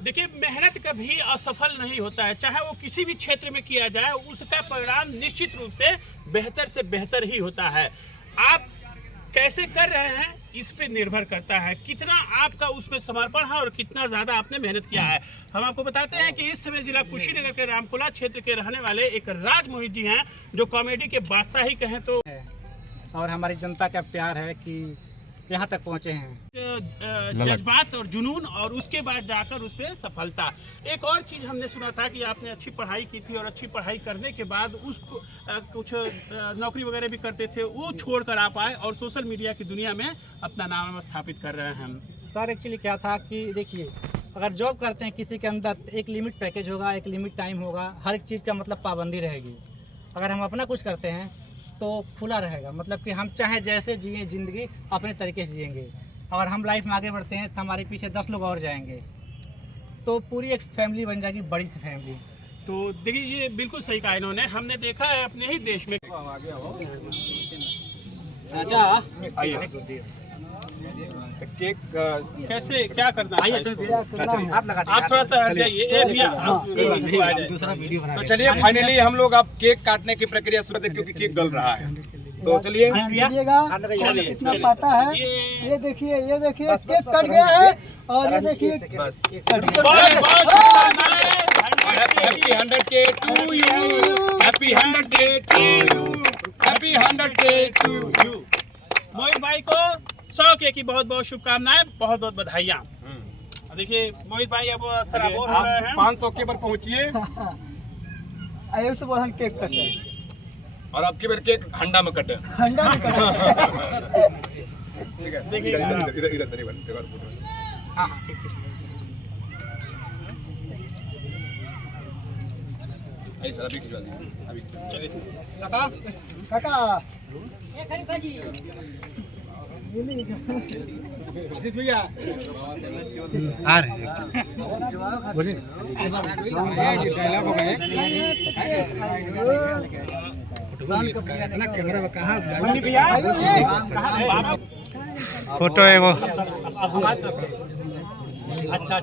देखिए, मेहनत कभी असफल नहीं होता है, चाहे वो किसी भी क्षेत्र में किया जाए, उसका परिणाम निश्चित रूप से बेहतर ही होता है। आप कैसे कर रहे हैं इस पे निर्भर करता है, कितना आपका उसमें समर्पण है और कितना ज़्यादा आपने मेहनत किया है। हम आपको बताते हैं कि इस समय जिला कुशीनगर के रामकोला क्षेत्र के रहने वाले एक राज मोहित जी हैं, जो कॉमेडी के बादशाह ही कहें तो और हमारी जनता का प्यार है कि यहाँ तक पहुँचे हैं। जज्बात और जुनून, और उसके बाद जाकर उस पर सफलता। एक और चीज़ हमने सुना था कि आपने अच्छी पढ़ाई की थी और अच्छी पढ़ाई करने के बाद उसको कुछ नौकरी वगैरह भी करते थे, वो छोड़कर आप आए और सोशल मीडिया की दुनिया में अपना नाम स्थापित कर रहे हैं। सर एक्चुअली क्या था कि देखिए, अगर जॉब करते हैं किसी के अंदर एक लिमिट पैकेज होगा, एक लिमिट टाइम होगा, हर एक चीज़ का मतलब पाबंदी रहेगी। अगर हम अपना कुछ करते हैं तो खुला रहेगा, मतलब कि हम चाहे जैसे जिए ज़िंदगी अपने तरीके से जिएंगे। अगर हम लाइफ में आगे बढ़ते हैं तो हमारे पीछे 10 लोग और जाएंगे, तो पूरी एक फैमिली बन जाएगी, बड़ी सी फैमिली। तो देखिए, ये बिल्कुल सही कहा इन्होंने। हमने देखा है अपने ही देश में। केक कैसे क्या करना है? आप थोड़ा सा हट जाइए, दूसरा वीडियो बना। तो चलिए, फाइनली हम लोग अब केक काटने की प्रक्रिया शुरू करते हैं, क्योंकि केक गल रहा है। तो चलिए कितना पाता है, ये देखिए केक कट गया है, और ये देखिए बस हैप्पी 100 के टू यू, हैप्पी 100 के टू यू, हैप्पी 100 के टू यू। मोहित भाई को 100 के की बहुत बहुत शुभकामनाएं, बहुत बहुत बधाइयाँ। देखिए मोहित भाई अब सराबोर हो रहे आप हैं। 500 के पर पहुंचिए, आयु से बोल केक कटे, और आपकी बार केक हंडा में कटे। ठंडा में कटे। ठीक है, देखिए, इधर हाँ ठीक। सर अभी खिला दीजिए, अभी चलिए काका भैया आ रहे बोलिए। कैमरा में कहाँ फोटो है वो। अच्छा